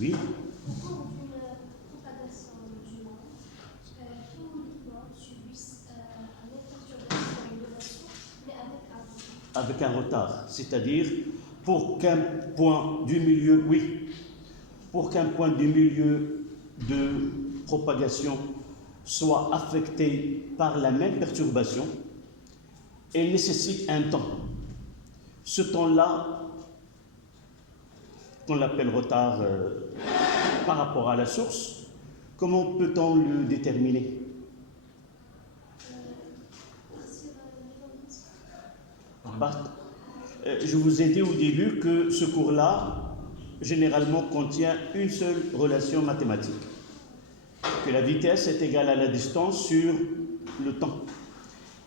Oui. Au cours d'une propagation du monde, tout mouvement subit une perturbation de la source, mais avec un retard. C'est-à-dire, pour qu'un point du milieu, oui, pour qu'un point du milieu de propagation soit affecté par la même perturbation, elle nécessite un temps. Ce temps-là, qu'on l'appelle retard par rapport à la source, comment peut-on le déterminer? Je vous ai dit au début que ce cours-là, généralement, contient une seule relation mathématique, que la vitesse est égale à la distance sur le temps.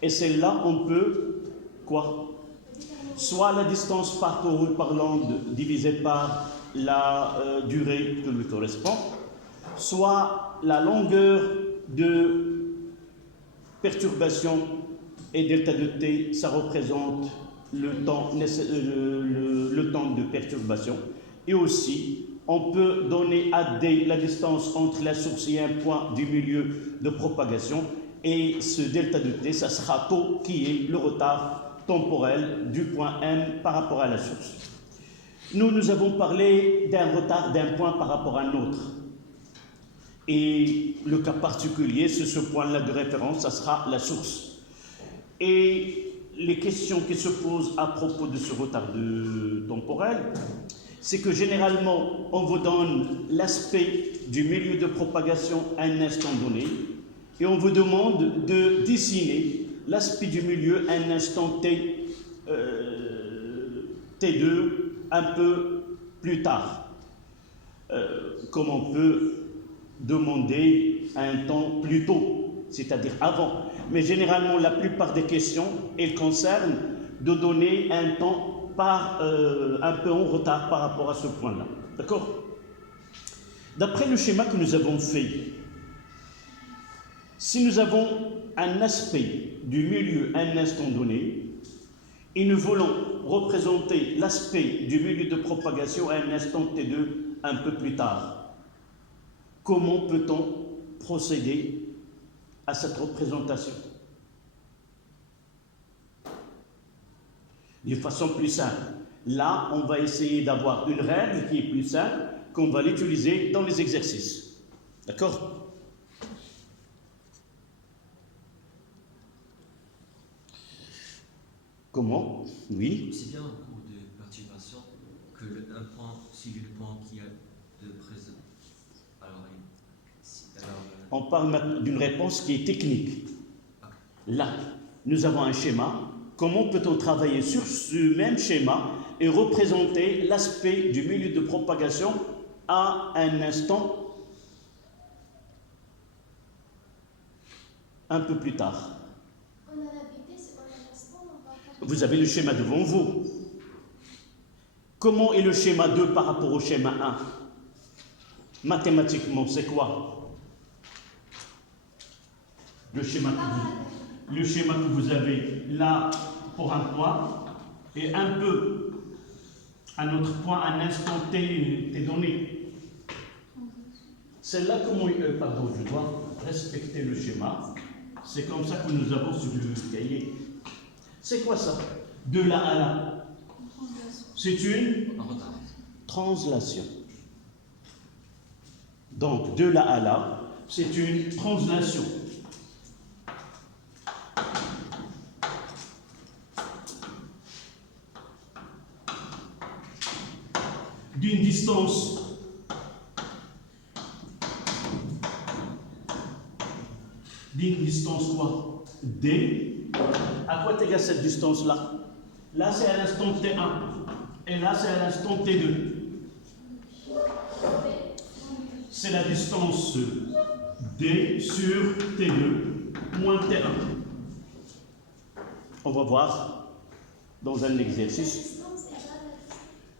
Et celle-là, on peut, quoi? Soit la distance parcourue par l'onde divisée par la durée qui lui correspond, soit la longueur de perturbation et delta de t, ça représente le temps de perturbation. Et aussi, on peut donner à d la distance entre la source et un point du milieu de propagation, et ce delta de t, ça sera tau, qui est le retard temporel du point M par rapport à la source. Nous avons parlé d'un retard d'un point par rapport à un autre. Et le cas particulier, c'est ce point-là de référence, ça sera la source. Et les questions qui se posent à propos de ce retard temporel, c'est que généralement, on vous donne l'aspect du milieu de propagation à un instant donné, et on vous demande de dessiner l'aspect du milieu à un instant T2 un peu plus tard. Comme on peut demander un temps plus tôt, c'est-à-dire avant. Mais généralement, la plupart des questions, elles concernent de donner un temps un peu en retard par rapport à ce point-là. D'accord? D'après le schéma que nous avons fait, si nous avons un aspect du milieu à un instant donné, et nous voulons représenter l'aspect du milieu de propagation à un instant T2 un peu plus tard, comment peut-on procéder à cette représentation? De façon plus simple. Là, on va essayer d'avoir une règle qui est plus simple, qu'on va l'utiliser dans les exercices. D'accord? Comment? Oui. C'est bien en cours de perturbation que un point suivi le point qui a de présent. On parle d'une réponse qui est technique. Là, nous avons un schéma. Comment peut-on travailler sur ce même schéma et représenter l'aspect du milieu de propagation à un instant un peu plus tard? Vous avez le schéma devant vous. Comment est le schéma 2 par rapport au schéma 1? Mathématiquement, c'est quoi? Le schéma que vous avez là pour un point et un peu à notre point, à un instant T donné. C'est là comment, pardon, je dois respecter le schéma. C'est comme ça que nous avons sur le cahier. C'est quoi ça? De là à là. C'est une translation. Donc, de là à là, c'est une translation. D'une distance quoi? D. À quoi est égale cette distance-là? Là, c'est à l'instant T1. Et là, c'est à l'instant T2. C'est la distance D sur T2 moins T1. On va voir dans un exercice.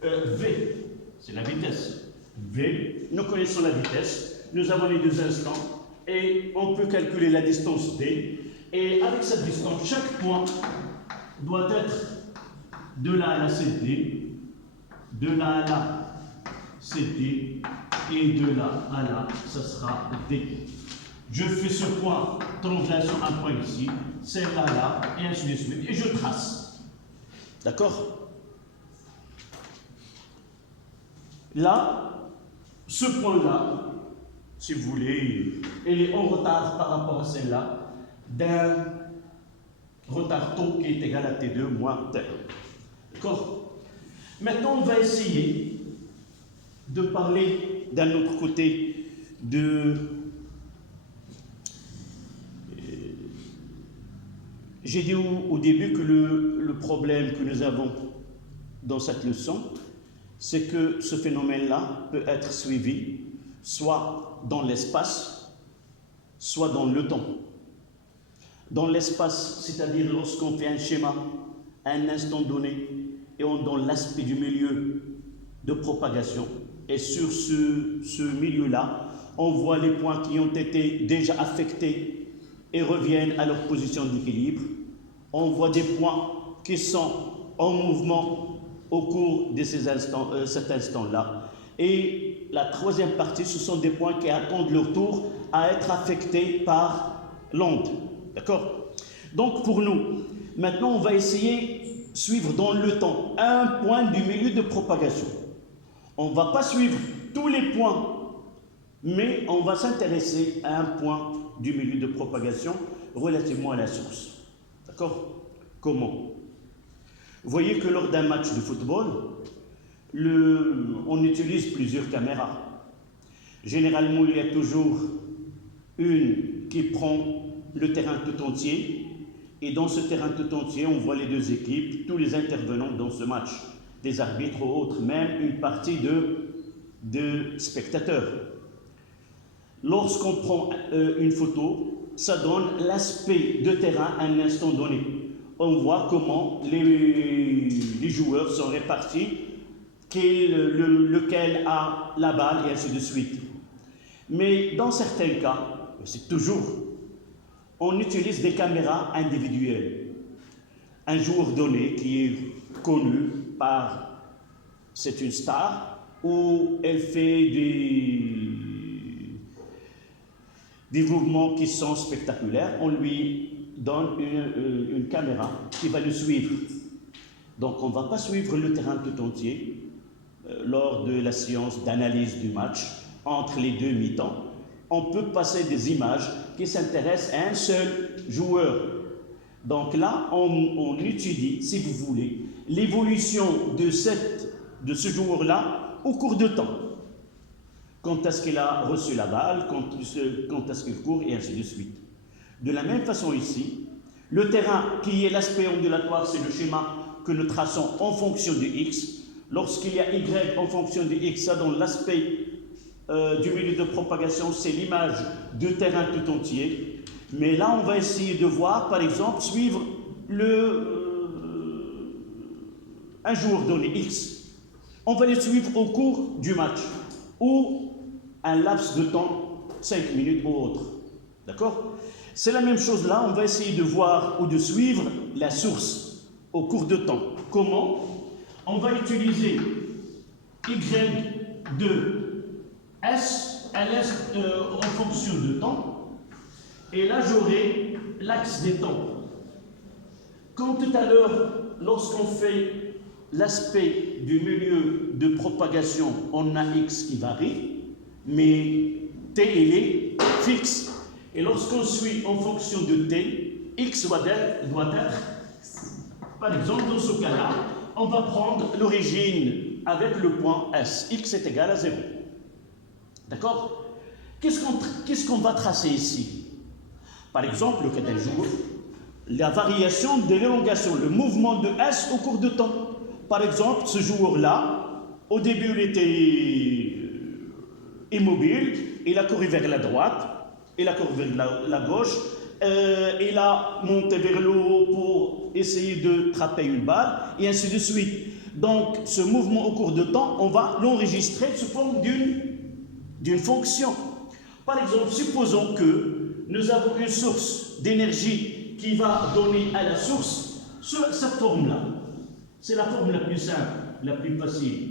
V, c'est la vitesse. V, nous connaissons la vitesse. Nous avons les deux instants. Et on peut calculer la distance D. Et avec cette distance, chaque point doit être de là à là, c'est D. De là à là, c'est D. et de là à là, ça sera D. Je fais ce point, translation, un point ici, celle-là, là, et ainsi de suite, et je trace. D'accord? Là, ce point-là, si vous voulez, elle est en retard par rapport à celle-là, d'un retard taux qui est égal à T2 moins T1. D'accord? Maintenant, on va essayer de parler d'un autre côté de... J'ai dit au début que le problème que nous avons dans cette leçon, c'est que ce phénomène-là peut être suivi soit dans l'espace, soit dans le temps. Dans l'espace, c'est-à-dire lorsqu'on fait un schéma à un instant donné et on donne l'aspect du milieu de propagation, et sur ce milieu-là, on voit les points qui ont été déjà affectés et reviennent à leur position d'équilibre. On voit des points qui sont en mouvement au cours de cet instant-là. Et la troisième partie, ce sont des points qui attendent leur tour à être affectés par l'onde. D'accord? Donc pour nous, maintenant on va essayer de suivre dans le temps un point du milieu de propagation. On ne va pas suivre tous les points, mais on va s'intéresser à un point du milieu de propagation relativement à la source. D'accord? Comment? Vous voyez que lors d'un match de football, on utilise plusieurs caméras. Généralement, il y a toujours une qui prend le terrain tout entier, et dans ce terrain tout entier, on voit les deux équipes, tous les intervenants dans ce match, des arbitres ou autres, même une partie de spectateurs. Lorsqu'on prend une photo, ça donne l'aspect de terrain à un instant donné. On voit comment les joueurs sont répartis, lequel a la balle et ainsi de suite. Mais dans certains cas, c'est toujours, on utilise des caméras individuelles. Un joueur donné qui est connu par, c'est une star, où elle fait des mouvements qui sont spectaculaires, on lui donne une caméra qui va le suivre. Donc on ne va pas suivre le terrain tout entier lors de la séance d'analyse du match entre les deux mi-temps. On peut passer des images qui s'intéressent à un seul joueur. Donc là, on étudie, si vous voulez, l'évolution de ce joueur-là au cours de temps. Quand est-ce qu'il a reçu la balle, quand est-ce qu'il court, et ainsi de suite. De la même façon ici, le terrain qui est l'aspect ondulatoire, c'est le schéma que nous traçons en fonction de x. Lorsqu'il y a y en fonction de x, ça donne l'aspect du milieu de propagation, c'est l'image du terrain tout entier. Mais là, on va essayer de voir, par exemple, suivre un joueur donné x. On va le suivre au cours du match, ou un laps de temps, 5 minutes ou autre. D'accord? C'est la même chose là, on va essayer de voir ou de suivre la source au cours de temps. Comment? On va utiliser y de s, ls en fonction de temps, et là j'aurai l'axe des temps. Comme tout à l'heure, lorsqu'on fait l'aspect du milieu de propagation, on a x qui varie, mais t il est fixe. Et lorsqu'on suit en fonction de t, x doit être, par exemple, dans ce cas-là, on va prendre l'origine avec le point S. X est égal à 0. D'accord? Qu'est-ce qu'on va tracer ici? Par exemple, le cas d'un joueur, la variation de l'élongation, le mouvement de S au cours de temps. Par exemple, ce joueur-là, au début, il était immobile, il a couru vers la droite, il a couru vers la gauche, il a monté vers le haut pour essayer de trapper une balle, et ainsi de suite. Donc, ce mouvement au cours de temps, on va l'enregistrer sous forme d'une fonction. Par exemple, supposons que nous avons une source d'énergie qui va donner à la source cette forme-là. C'est la forme la plus simple, la plus facile.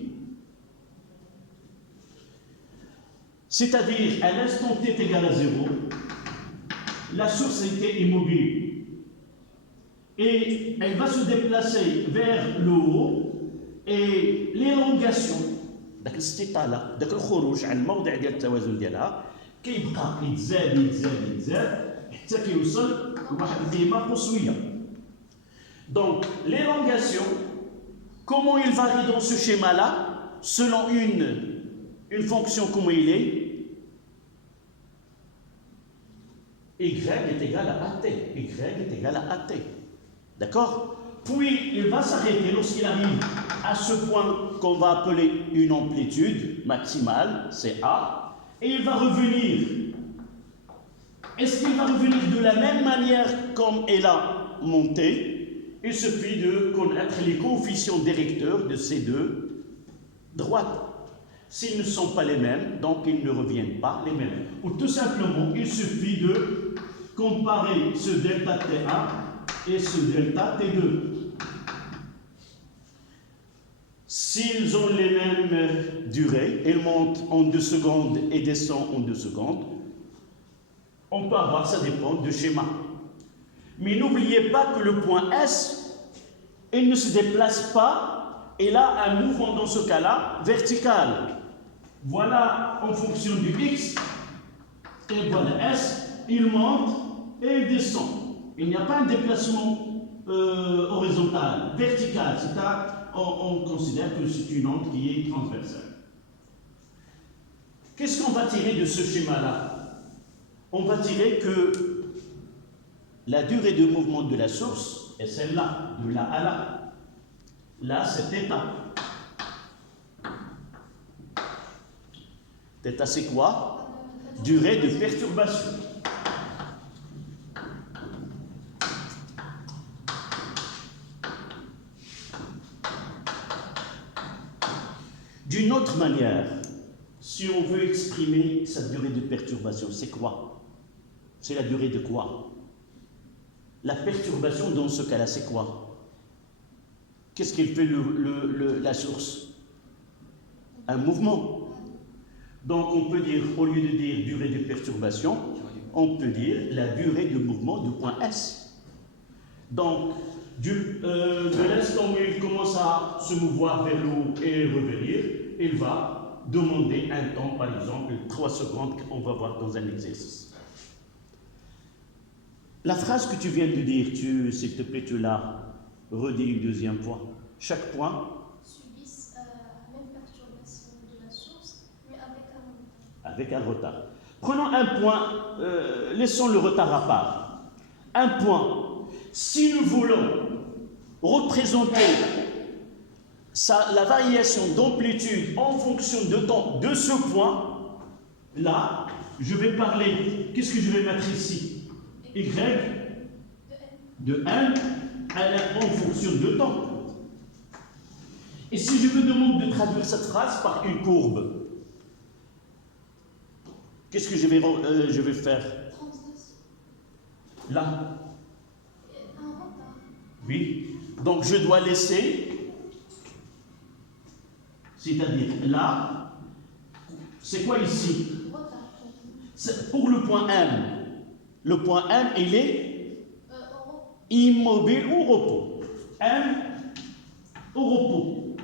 C'est-à-dire, à l'instant t est égal à 0, la source était immobile. Et elle va se déplacer vers le haut, et l'élongation, داك الاستطالة، داك الخروج عن الموضع ديال التوازن ديالها كيبقى يتزاد حتى كيوصل لواحد القيمة قصوية. Donc, l'élongation, comment il varie dans ce schéma-là, selon une fonction, comment il est, y est égal à AT. Y est égal à AT. D'accord? Puis, il va s'arrêter lorsqu'il arrive à ce point qu'on va appeler une amplitude maximale, c'est A, et il va revenir. Est-ce qu'il va revenir de la même manière comme elle a monté? Il suffit de connaître les coefficients directeurs de ces deux droites. S'ils ne sont pas les mêmes, donc ils ne reviennent pas les mêmes. Ou tout simplement, il suffit de comparer ce delta T1 et ce delta T2. S'ils ont les mêmes durées, ils montent en 2 secondes et descendent en 2 secondes, on peut avoir, ça dépend du schéma. Mais n'oubliez pas que le point S, il ne se déplace pas, il a un mouvement dans ce cas-là vertical. Voilà en fonction du X, et voilà S, il monte et il descend. Il n'y a pas un déplacement horizontal, vertical, on considère que c'est une onde qui est transversale. Qu'est-ce qu'on va tirer de ce schéma-là? On va tirer que la durée de mouvement de la source est celle-là, de là à là. Là, c'est θ. θ, c'est quoi? Durée de perturbation. D'une autre manière, si on veut exprimer sa durée de perturbation, c'est quoi? C'est la durée de quoi? La perturbation dans ce cas-là, c'est quoi? Qu'est-ce qu'il fait la source? Un mouvement. Donc on peut dire, au lieu de dire durée de perturbation, on peut dire la durée de mouvement du point S. Donc, de l'instant où il commence à se mouvoir vers le haut et revenir, il va demander un temps, par exemple 3 secondes, qu'on va voir dans un exercice. La phrase que tu viens de dire, s'il te plaît, tu l'as redit une deuxième fois. Chaque point subissent la même perturbation de la source, mais avec un retard. Avec un retard. Prenons un point, laissons le retard à part. Un point. Si nous voulons représenter la variation d'amplitude en fonction de temps de ce point, là, je vais parler, qu'est-ce que je vais mettre ici? Y de n en fonction de temps. Et si je me demande de traduire cette phrase par une courbe, qu'est-ce que je vais faire? Translation. Là. Un retard. Oui. Donc je dois laisser, c'est-à-dire là, c'est quoi ici? Retard. Pour le point M. Le point M, il est immobile ou repos. M au repos.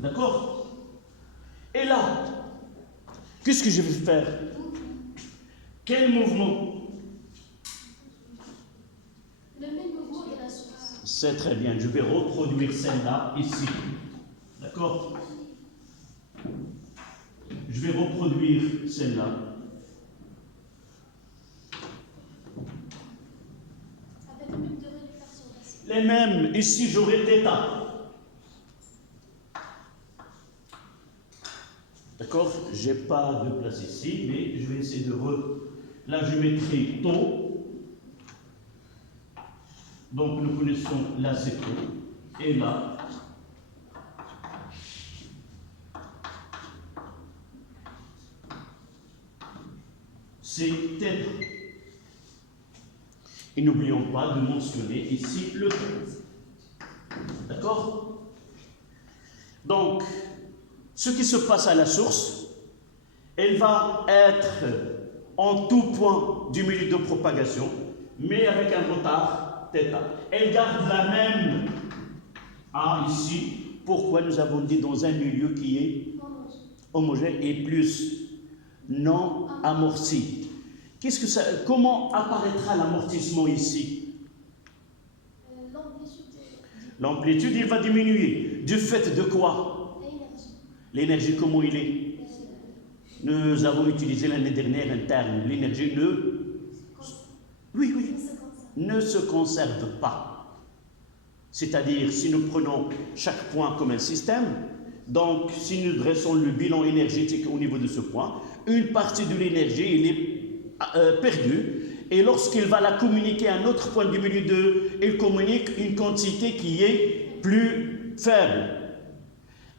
D'accord? Et là, qu'est-ce que je vais faire? Quel mouvement? Le même mouvement de la source. C'est très bien. Je vais reproduire celle-là ici. D'accord? Je vais reproduire celle-là. Avec la même durée de perturbation. Les mêmes. Ici, j'aurai θ. D'accord? Je n'ai pas de place ici, mais je vais essayer de Là, je mettrai taux. Donc, nous connaissons là, c'est taux. Et là, c'est θ. Et n'oublions pas de mentionner ici le temps. D'accord? Donc, ce qui se passe à la source, elle va être en tout point du milieu de propagation, mais avec un retard θ. Elle garde la même A ici. Pourquoi nous avons dit dans un milieu qui est homogène et plus non amorti. Comment apparaîtra l'amortissement ici? L'amplitude, il va diminuer. Du fait de quoi? L'énergie, comment il est? Nous avons utilisé l'année dernière un terme. L'énergie ne se conserve pas. C'est-à-dire, si nous prenons chaque point comme un système, donc si nous dressons le bilan énergétique au niveau de ce point, une partie de l'énergie, elle est perdue, et lorsqu'il va la communiquer à un autre point du milieu il communique une quantité qui est plus faible.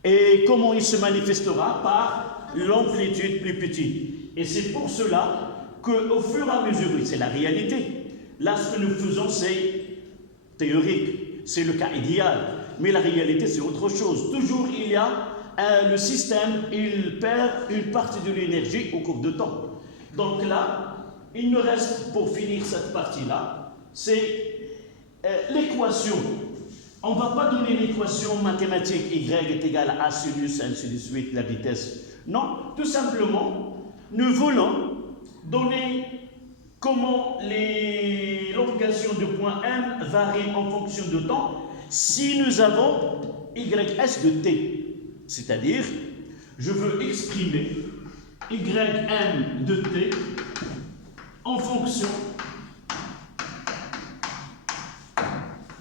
Et comment il se manifestera? Par l'amplitude plus petite. Et c'est pour cela qu'au fur et à mesure, c'est la réalité. Là, ce que nous faisons, c'est théorique. C'est le cas idéal, mais la réalité c'est autre chose. Toujours il y a le système, il perd une partie de l'énergie au cours de temps. Donc là, il nous reste pour finir cette partie-là, c'est l'équation. On ne va pas donner l'équation mathématique y est égale à sinus, ainsi de suite, la vitesse. Non, tout simplement, nous voulons donner comment l'élongation de point M varie en fonction de temps si nous avons ys de t. C'est-à-dire, je veux exprimer ym de t en fonction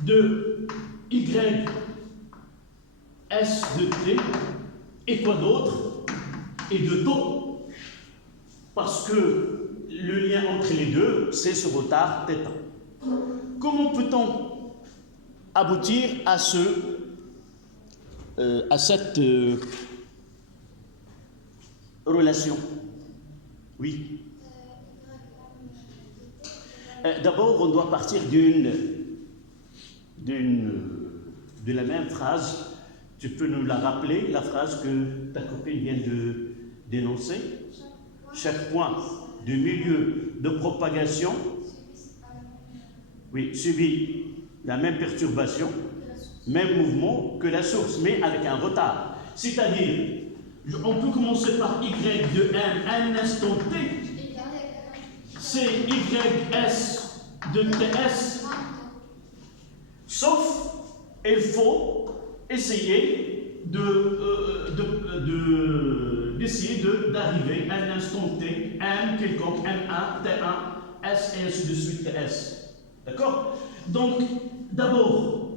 de ys de t et quoi d'autre? Et de taux. Parce que le lien entre les deux, c'est ce retard θ. Comment peut-on aboutir à cette relation? Oui. D'abord, on doit partir de la même phrase. Tu peux nous la rappeler, la phrase que ta copine vient de dénoncer? Chaque point du milieu de propagation, oui, subit la même perturbation, même mouvement que la source, mais avec un retard. C'est-à-dire, on peut commencer par y de m à un instant t, c'est ys de ts, sauf il faut essayer d'essayer d'arriver à un instant t, m quelconque, m1, t1, s et ainsi de suite, ts. D'accord? Donc, d'abord,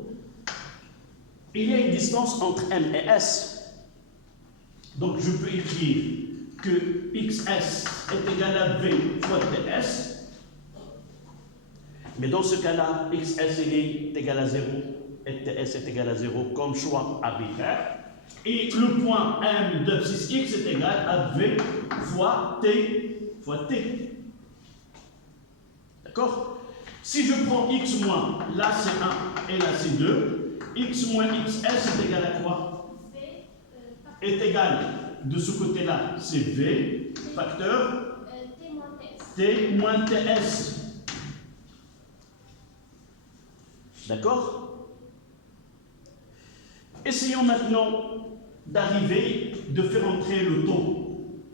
il y a une distance entre m et s. Donc, je peux écrire que xs est égal à v fois ts. Mais dans ce cas-là, xs est égal à 0 et ts est égal à 0 comme choix arbitraire. Et le point m d'abscisse x est égal à v fois t fois t. D'accord? Si je prends x moins, là c'est 1 et là c'est 2, x moins xs est égal à quoi? Est égal, de ce côté-là, c'est v, facteur t moins ts. D'accord? Essayons maintenant d'arriver, de faire entrer le taux.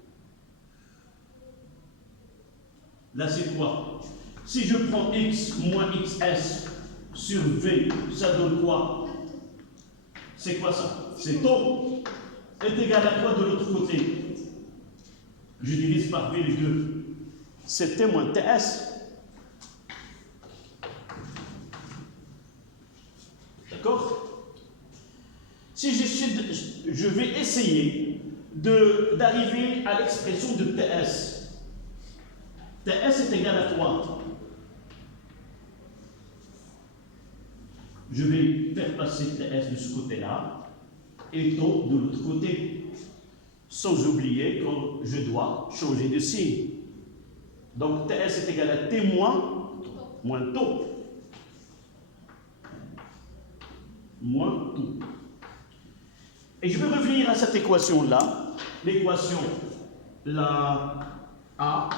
Là, c'est quoi? Si je prends x moins xs sur v, ça donne quoi? C'est quoi ça? C'est taux. Est égal à quoi de l'autre côté? Je divise par v les deux. C'est t moins ts. D'accord? Si je vais essayer d'arriver à l'expression de ts. ts est égal à quoi? Je vais faire passer ts de ce côté-là et taux de l'autre côté. Sans oublier que je dois changer de signe. Donc ts est égal à t moins taux. Moins tout. Et je vais revenir à cette équation-là, l'équation, la A,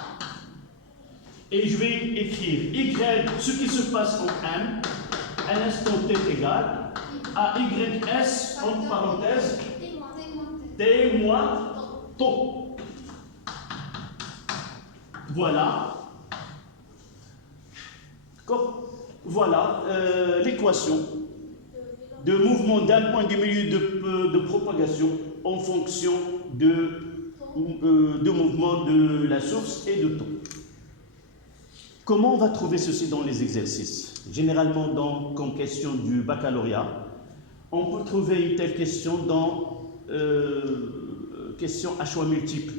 et je vais écrire Y, ce qui se passe en M, un instant T égale à YS, entre parenthèses, T moins taux. Voilà. Voilà l'équation de mouvement d'un point du milieu de propagation en fonction de mouvement de la source et de taux. Comment on va trouver ceci dans les exercices? Généralement, comme question du baccalauréat, on peut trouver une telle question dans question à choix multiple.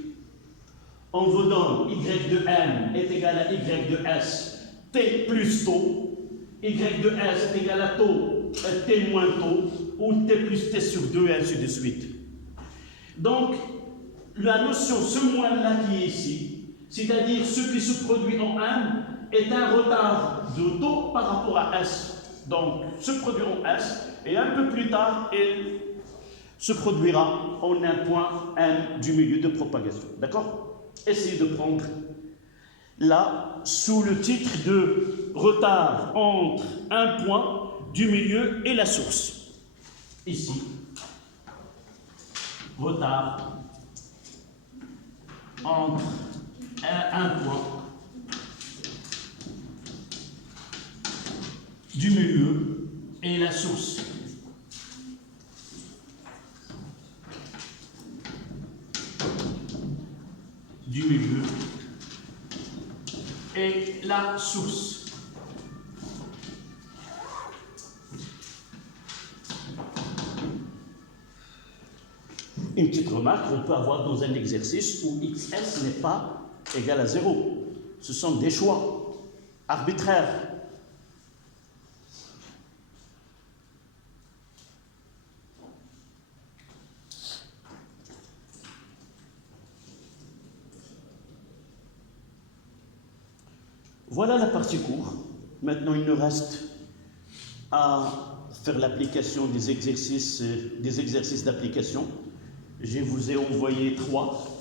On vous donne y de m est égal à y de s, t plus taux, y de s est égal à taux, t moins taux, ou t plus t sur 2, et ainsi de suite. Donc, la notion, ce moins-là qui est ici, c'est-à-dire ce qui se produit en m, est un retard de taux par rapport à S. Donc, se produit en S, et un peu plus tard, il se produira en un point M du milieu de propagation. D'accord? Essayez de prendre là, sous le titre de retard entre un point du milieu et la source. Ici, retard entre un point du milieu et la source. Du milieu et la source. Une petite remarque qu'on peut avoir dans un exercice où xs n'est pas égal à 0. Ce sont des choix arbitraires. Voilà la partie cours. Maintenant, il nous reste à faire l'application des exercices d'application. Je vous ai envoyé 3.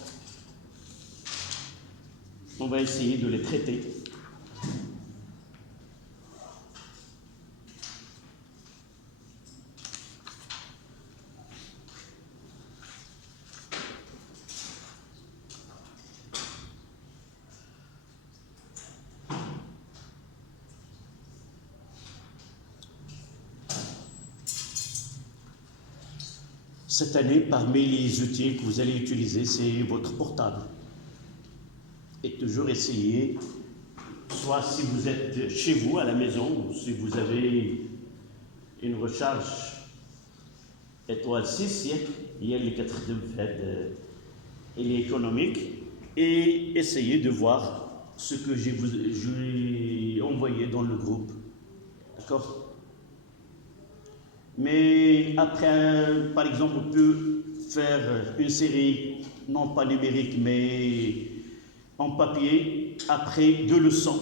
On va essayer de les traiter. Cette année, parmi les outils que vous allez utiliser, c'est votre portable. Et toujours essayer, soit si vous êtes chez vous, à la maison, ou si vous avez une recharge étoile 6, il y a les 4 il est économique, et essayez de voir ce que j'ai envoyé dans le groupe. D'accord? Mais après, par exemple, on peut faire une série, non pas numérique, mais en papier, après 2 leçons.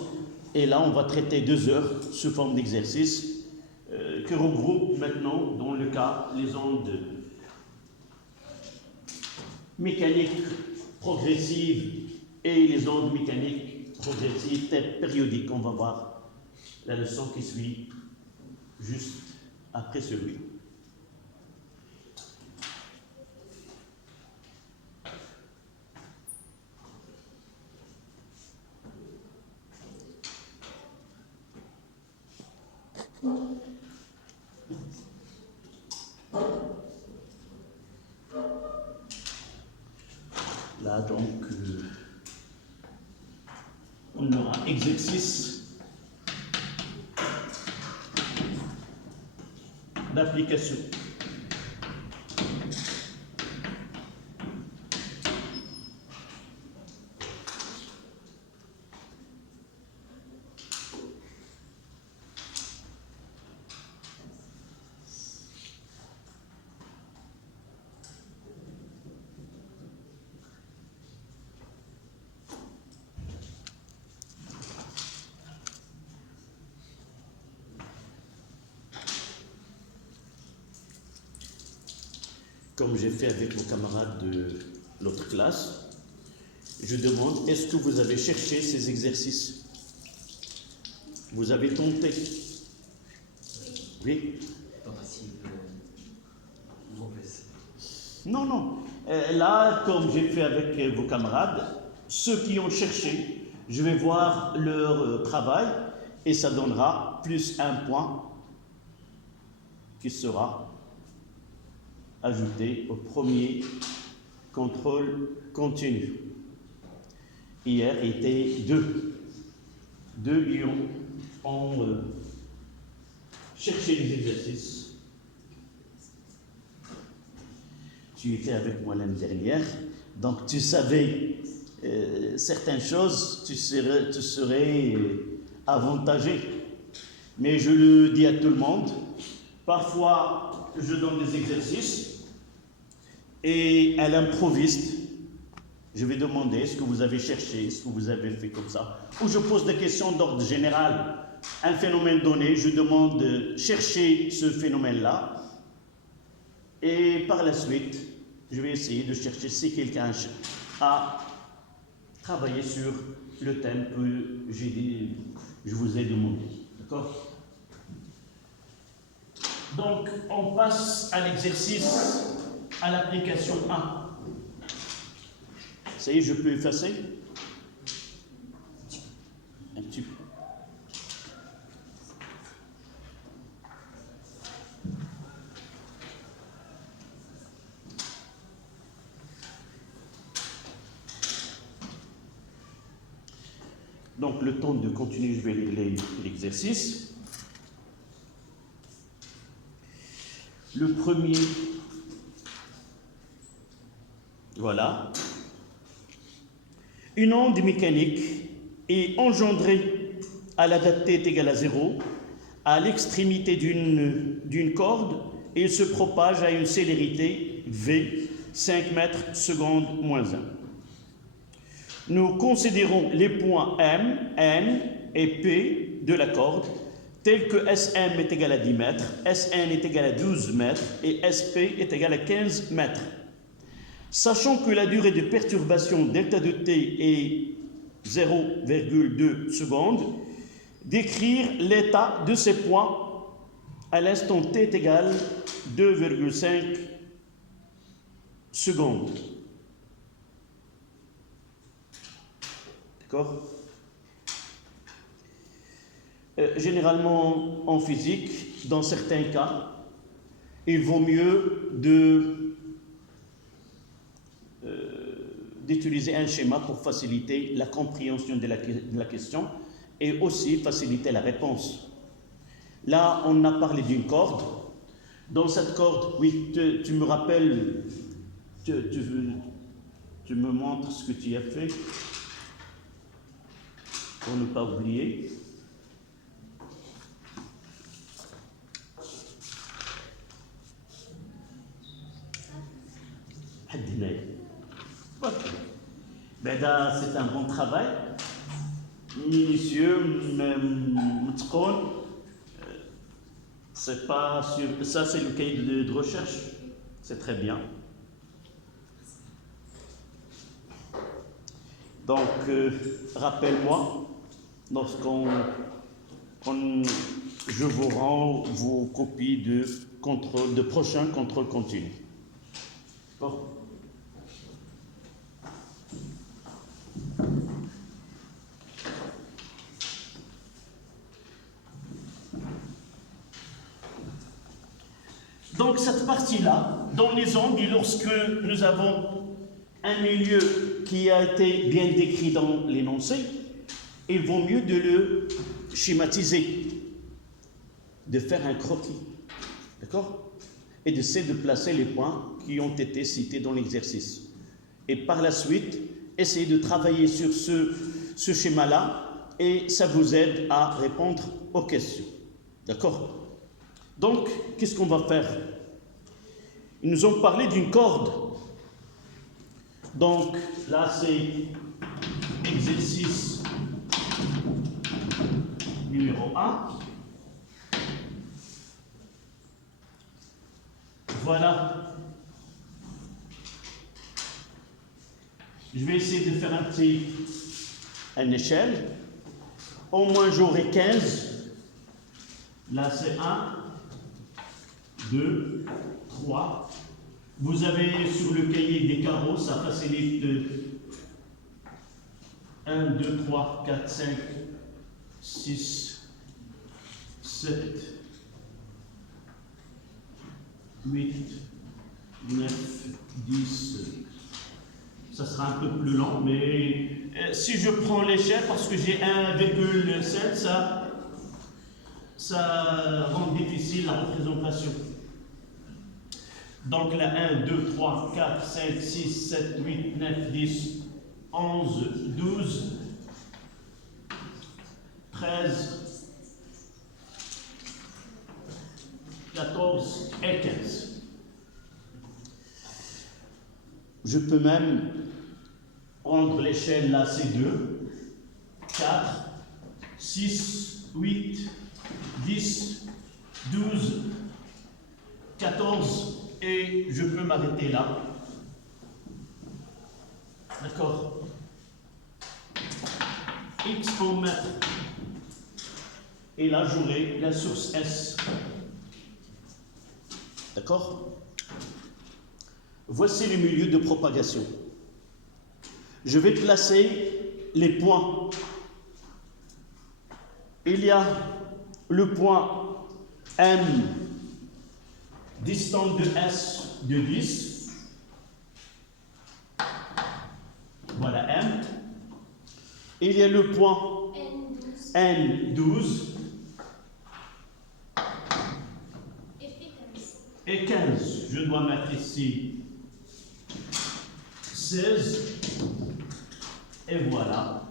Et là, on va traiter 2 heures sous forme d'exercice que regroupe maintenant, dans le cas, les ondes mécaniques progressives et les ondes mécaniques progressives périodiques. On va voir la leçon qui suit juste après celui. Là donc, on aura exercice d'application. comme j'ai fait avec vos camarades de l'autre classe, je demande, est-ce que vous avez cherché ces exercices? Vous avez tenté? Oui? Participe mauvaise. Non, non. Là, comme j'ai fait avec vos camarades, ceux qui ont cherché, je vais voir leur travail et ça donnera plus un point qui sera ajouté au premier contrôle continu. Hier était deux. Deux lions ont cherché les exercices. Tu étais avec moi l'année dernière, donc tu savais certaines choses, tu serais avantagé. Mais je le dis à tout le monde, parfois je donne des exercices et à l'improviste, je vais demander est-ce que vous avez cherché, est-ce que vous avez fait comme ça, ou je pose des questions d'ordre général. Un phénomène donné, je demande de chercher ce phénomène-là et par la suite, je vais essayer de chercher si quelqu'un a travaillé sur le thème que je vous ai demandé. D'accord? Donc, on passe à l'exercice, à l'application 1. Ça y est, je peux effacer? Un petit peu. Donc, le temps de continuer, je vais lire l'exercice. Le premier, voilà. Une onde mécanique est engendrée à la date t est égale à 0 à l'extrémité d'une corde et il se propage à une célérité v, 5 mètres seconde moins 1. Nous considérons les points M, N et P de la corde tels que SM est égal à 10 mètres, SN est égal à 12 mètres et SP est égal à 15 mètres. Sachant que la durée de perturbation delta de t est 0,2 secondes, décrire l'état de ces points à l'instant t est égal à 2,5 secondes. D'accord? Généralement en physique, dans certains cas, il vaut mieux d'utiliser un schéma pour faciliter la compréhension de la question et aussi faciliter la réponse. Là, on a parlé d'une corde. Dans cette corde, oui, tu me rappelles, tu me montres ce que tu as fait pour ne pas oublier. Ben là, c'est un bon travail, minutieux, c'est pas sûr. Ça, c'est le cahier de recherche, c'est très bien. Donc, rappelle-moi, lorsqu'on je vous rends vos copies de prochain contrôle continu. Bon. Donc cette partie-là, dans les ondes, lorsque nous avons un milieu qui a été bien décrit dans l'énoncé, il vaut mieux de le schématiser, de faire un croquis, d'accord? Et d'essayer de placer les points qui ont été cités dans l'exercice. Et par la suite, essayez de travailler sur ce schéma-là et ça vous aide à répondre aux questions, d'accord? Donc, qu'est-ce qu'on va faire? Ils nous ont parlé d'une corde. Donc, là, c'est exercice numéro 1. Voilà Je vais essayer de faire une échelle. Au moins j'aurai 15. Là c'est 1, 2, 3. Vous avez sur le cahier des carreaux, ça facilite 1, 2, 3, 4, 5, 6, 7, 8, 9, 10. Ça sera un peu plus long, mais si je prends l'échelle, parce que j'ai 1,7, ça rend difficile la représentation. Donc là, 1, 2, 3, 4, 5, 6, 7, 8, 9, 10, 11, 12, 13, 14 et 15. Je peux même prendre l'échelle là, c'est 2, 4, 6, 8, 10, 12, 14 et je peux m'arrêter là. D'accord? X en mètres. Et là, j'aurai la source S. D'accord? Voici le milieu de propagation. Je vais placer les points. Il y a le point M, distant de S de 10. Voilà M. Il y a le point N12 et 15. Je dois mettre ici 16. Et voilà,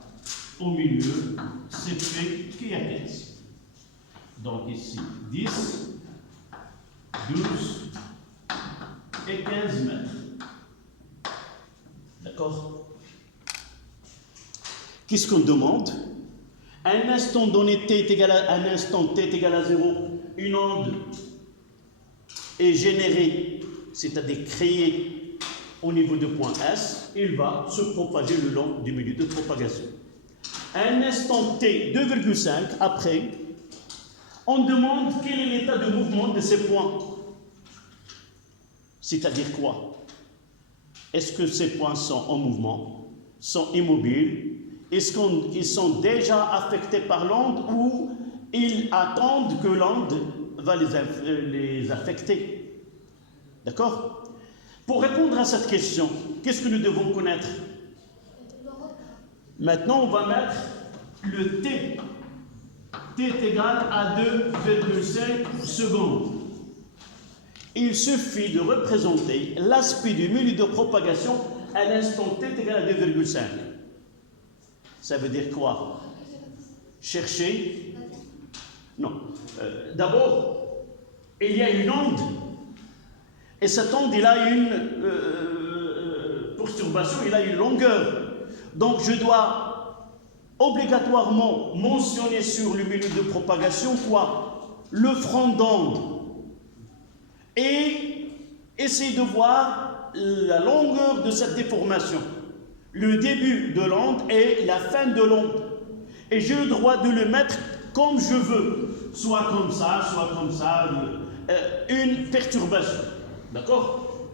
au milieu, c'est fait qu'il y a 15. Donc ici, 10, 12 et 15 mètres. D'accord? Qu'est-ce qu'on demande? À un instant donné, t est égal à un instant t est égal à 0, une onde est générée, c'est-à-dire créée au niveau de point S, il va se propager le long du milieu de propagation. À un instant t 2,5, après, on demande quel est l'état de mouvement de ces points. C'est-à-dire quoi? Est-ce que ces points sont en mouvement, sont immobiles? Est-ce qu'ils sont déjà affectés par l'onde ou ils attendent que l'onde va les affecter? D'accord? Pour répondre à cette question, qu'est-ce que nous devons connaître? Maintenant, on va mettre le T. T est égal à 2,5 secondes. Il suffit de représenter l'aspect du milieu de propagation à l'instant T est égal à 2,5. Ça veut dire quoi? Chercher? Non. D'abord, il y a une onde. Et cette onde, il a une perturbation, il a une longueur. Donc, je dois obligatoirement mentionner sur le milieu de propagation quoi? Le front d'onde. Et essayer de voir la longueur de cette déformation. Le début de l'onde et la fin de l'onde. Et j'ai le droit de le mettre comme je veux. Soit comme ça, une perturbation. D'accord?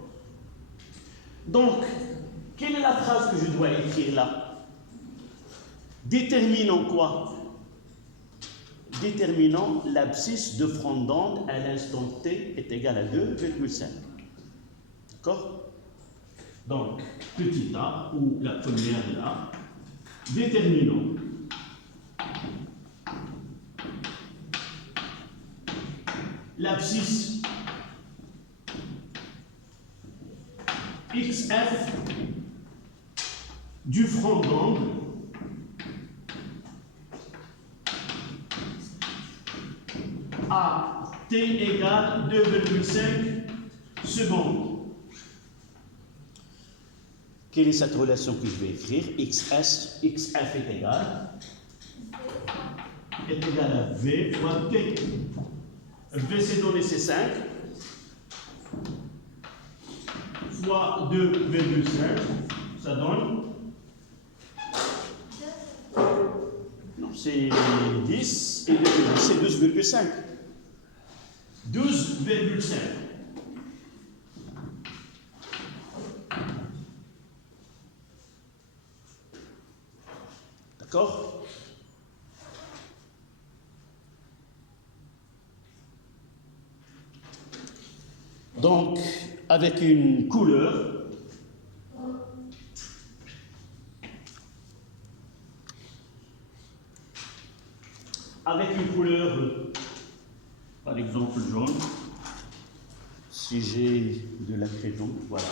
Donc, quelle est la phrase que je dois écrire là? Déterminons quoi? Déterminons l'abscisse de front d'onde à l'instant t est égal à 2,5. D'accord? Donc, petit a, ou la première là, déterminons l'abscisse XF du front d'onde à t égale 2,5 secondes. Quelle est cette relation que je vais écrire? XF est égal à V fois T. V c'est donné, c'est 5 fois 2,5, ça donne c'est 10 et c'est 12,5. 12,5. D'accord? Donc, avec une couleur, par exemple jaune, si j'ai de la craie jaune, voilà.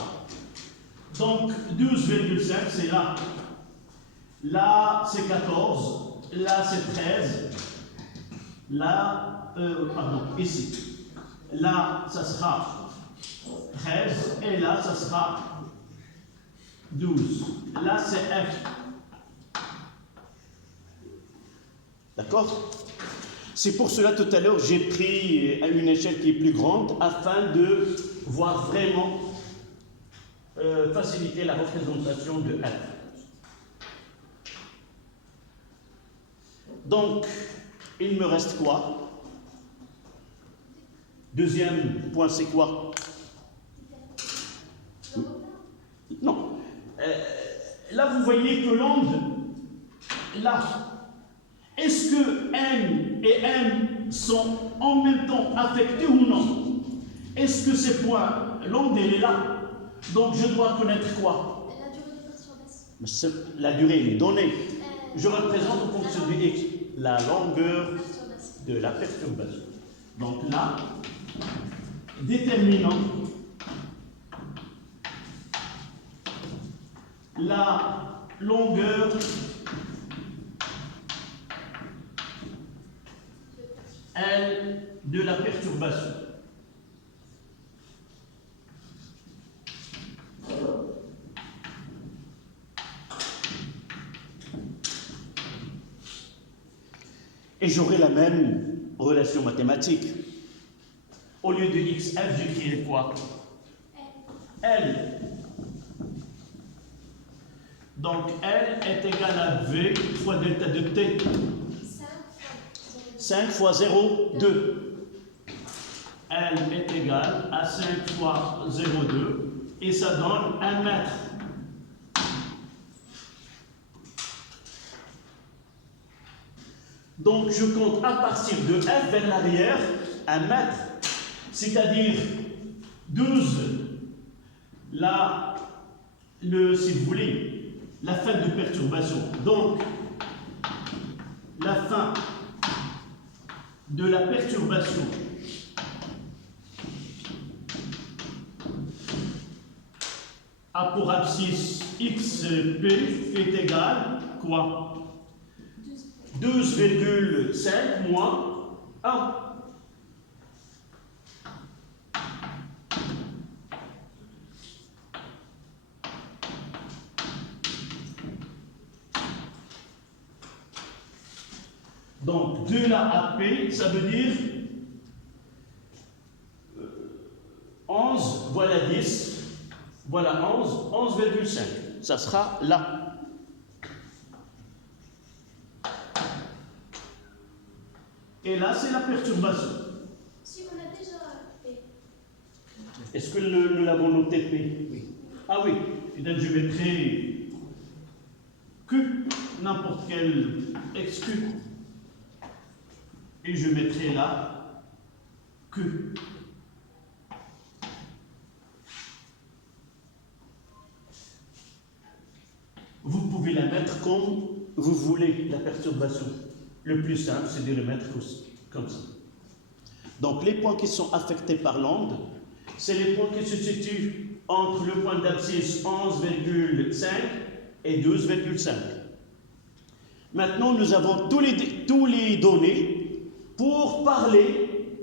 Donc 12,5 c'est là. Là c'est 14, là c'est 13, là, ici. Là ça sera 13 et là ça sera 12. Là c'est F. D'accord? C'est pour cela tout à l'heure j'ai pris à une échelle qui est plus grande afin de voir vraiment faciliter la représentation de F. Donc, il me reste quoi? Deuxième point, c'est quoi? Non. Là, vous voyez que l'onde, là, est-ce que N et M sont en même temps affectés ou non? Est-ce que ces points, l'onde, elle est là? Donc, je dois connaître quoi? La durée de perturbation. La durée est donnée. Je représente en fonction du X la longueur de la perturbation. Donc là, déterminant la longueur L de la perturbation. Et j'aurai la même relation mathématique. Au lieu de XF, j'écrirai quoi? L. Donc L est égal à V fois delta de T. 5 fois 0, 2. L est égal à 5 fois 0,2 et ça donne 1 mètre. Donc je compte à partir de F vers l'arrière 1 mètre, c'est-à-dire 12, là, si vous voulez, la fin de perturbation. Donc, la fin de la perturbation a pour abscisse XP est égal quoi? 12,5 moins 1. Donc, de la à P, ça veut dire 11, voilà 10, voilà 11, 11,5. Ça sera là. Et là, c'est la perturbation. Si on a déjà P. Est-ce que nous l'avons noté P? Oui. Ah oui. Et donc, je mettrai Q, n'importe quel XQ. Et je mettrai là Q. Vous pouvez la mettre comme vous voulez, la perturbation. Le plus simple, c'est de le mettre comme ça. Donc, les points qui sont affectés par l'onde, c'est les points qui se situent entre le point d'abscisse 11,5 et 12,5. Maintenant, nous avons tous les données pour parler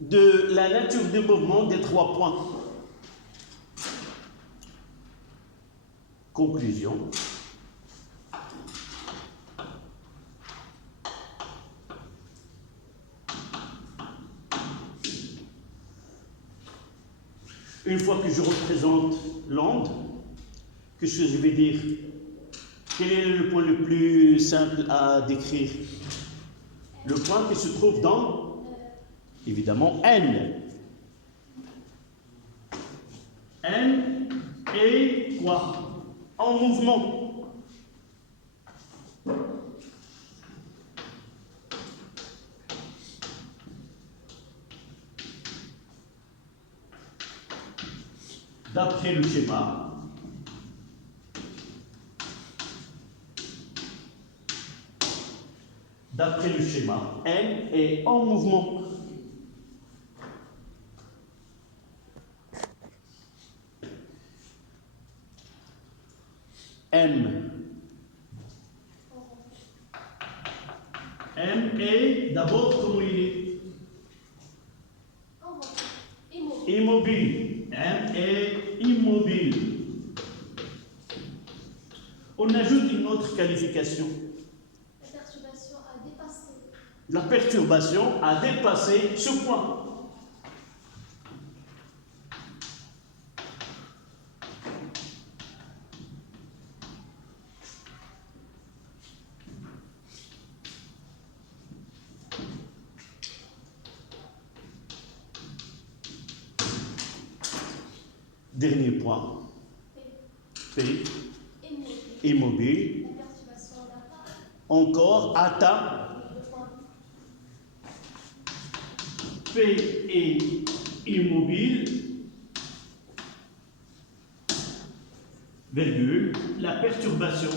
de la nature du mouvement des 3 points. Conclusion. Une fois que je représente l'onde, qu'est-ce que je vais dire? Quel est le point le plus simple à décrire? Le point qui se trouve dans, évidemment, N. N est quoi? En mouvement. D'après le schéma, N est en mouvement. M est d'abord comment il est? Immobile. M est immobile. On ajoute une autre qualification. La perturbation a dépassé ce point. Dernier point. P. Immobile. Encore atteint. P est immobile. Virgule. La perturbation.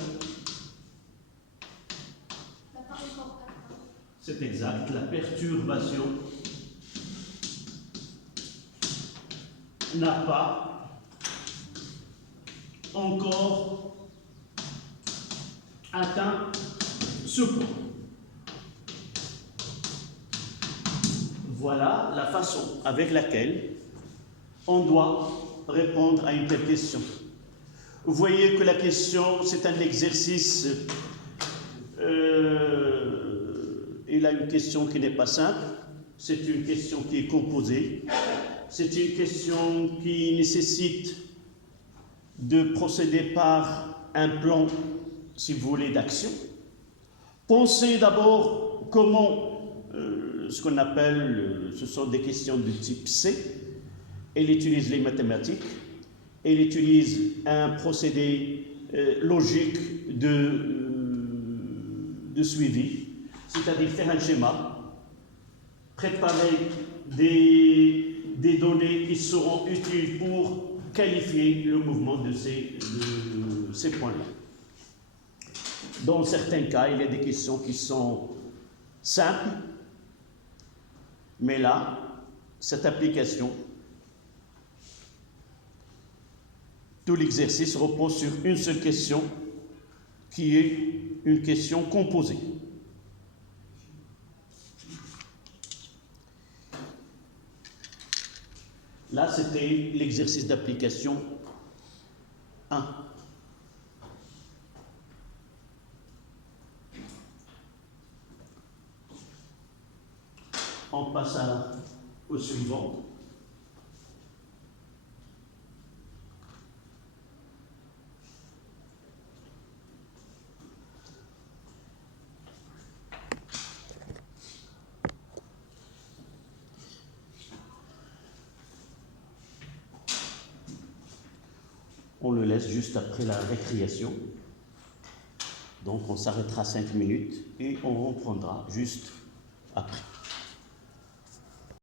C'est exact. La perturbation n'a pas encore atteint ce point. Voilà la façon avec laquelle on doit répondre à une telle question. Vous voyez que la question, c'est un exercice. Il a une question qui n'est pas simple. C'est une question qui est composée. C'est une question qui nécessite de procéder par un plan, si vous voulez, d'action. Pensez d'abord comment, ce qu'on appelle, ce sont des questions de type C. Elle utilise les mathématiques, elle utilise un procédé logique de suivi, c'est-à-dire faire un schéma, préparer des données qui seront utiles pour qualifier le mouvement de ces points-là. Dans certains cas, il y a des questions qui sont simples, mais là, cette application, tout l'exercice repose sur une seule question, qui est une question composée. Là, c'était l'exercice d'application 1. On passe au suivant. On le laisse juste après la récréation. Donc on s'arrêtera 5 minutes et on reprendra juste après.